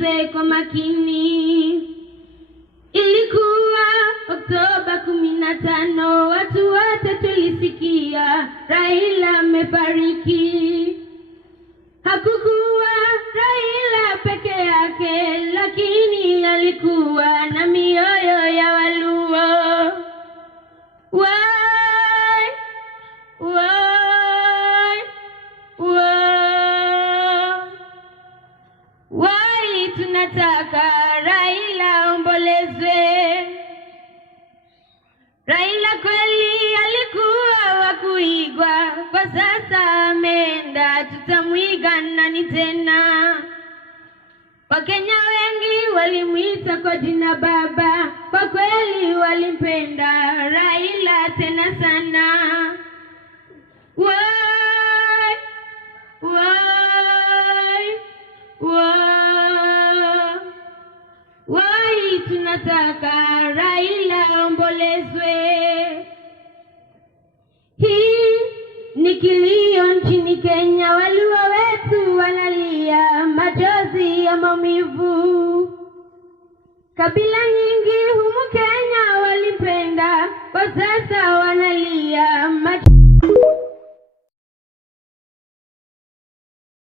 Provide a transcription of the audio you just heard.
nisikize kwa makini. Ilikuwa Oktoba 15, watu wote tulisikia Raila amefariki. Hakukuwa Raila peke yake, lakini alikuwa na mioyo ya Waluo. Wai, wai, wai, wai, tunataka Raila ombolezwe. Raila kweli alikuwa wa kuigwa, kwa sasa ameenda, tutamwiga nani tena? Wakenya wengi walimuita kwa jina baba, kwa kweli walimpenda Raila tena sana. Wai, wai, wai, wai, tunataka Raila ombolezwe. Hii ni kilio nchini Kenya, Waluo wetu wanalia machozi ya maumivu. Kabila nyingi humu Kenya walimpenda, kwa sasa wana